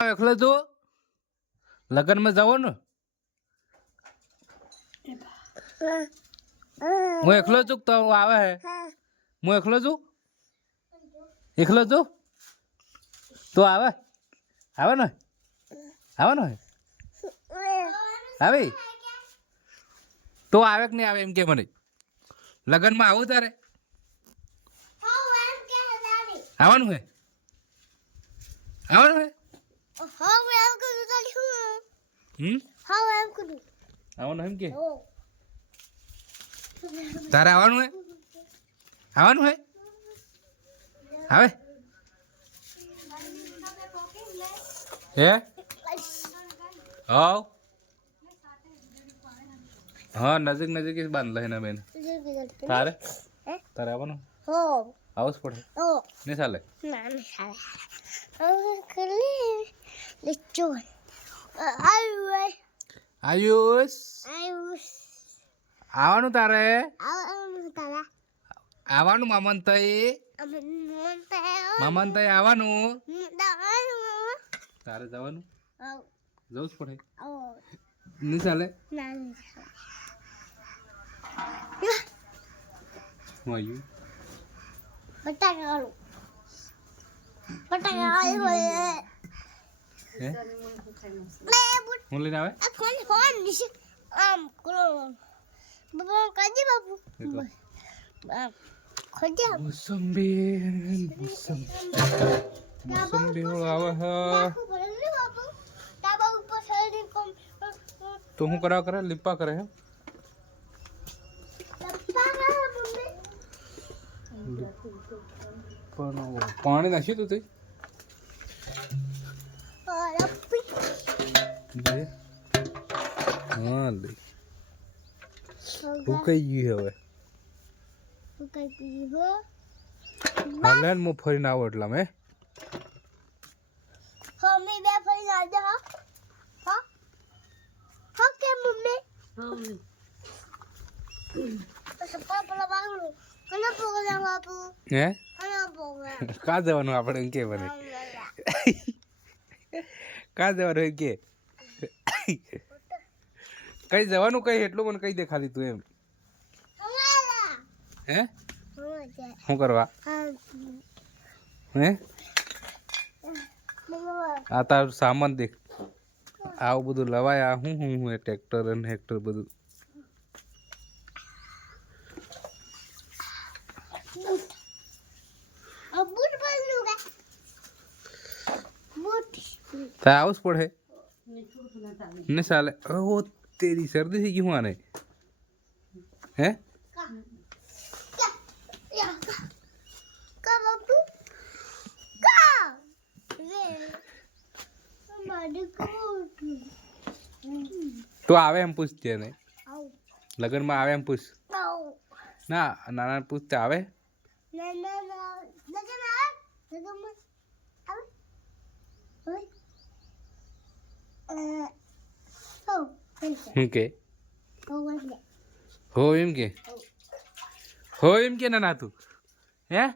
એકલો જો લગનમાં જાવ ને હું એકલો છું તો આવે હે હું એકલો છું તો આવે આવે ને આવે તો આવે કે નહીં આવે એમ કે મને લગનમાં આવું તારે આવવાનું હે આવવાનું હે આવવાનું એમ કે તારે આવવાનું હે આવે હે હાવ હા નજીક જ બાંધ લે બેન તારે આવવાનું આવું જ પડે નહીં ચાલે આયુષ આવવાનું તારે આવવાનું મામન તઈ આવવાનું તારે જવાનું જવું જ પડે નહીં ચાલે હું લઈને આવે મોસંબી આવે તો હું કરે લીપા કરે હે પાણી નાખ્યું તું તે હા લે ઉકાઈ ગયું હવે હાલેન મો ફરીને આવો એટલા મેં મમ્મી બે ફરીને આવજો હા કે મમ્મી પાપા બાગલું કને પ્રોગ્રામ આપું હે કને પ્રોગ્રામ કા જવાનું આપણે એમ કે બને કા જવાનું એમ કે કઈ જવાનું કઈ એટલું મને કઈ દે ખાલી તું એમ હે શું કરવા હે આ તારું સામાન દેખ આવું બધું લવાય આ હું ટ્રેક્ટર અને હેક્ટર બધું આવું જ પડે ને ચાલે ઓ તેરી શરદી થઈ ગઈ હું આને હે તો આવે એમ પૂછજે ને લગનમાં આવે એમ પૂછ ના નાના પૂછતે આવે શું કે હો એમ કે ના તું હે